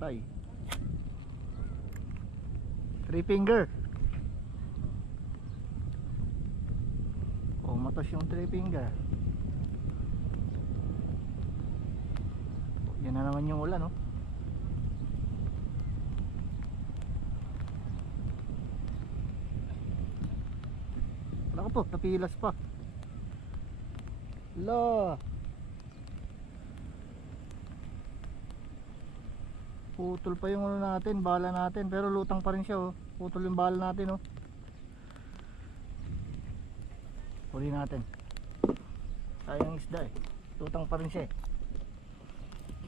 Tay. Three finger. Oh, matas yung three finger. Yan na naman yung ulan, oh. Wala ko po, tapilas pa. La. Putol pa yung ano natin, bala natin, pero lutang pa rin siya, oh. Putol yung bala natin, oh. Huli natin. Sayang isda, eh. Lutang pa rin siya, eh.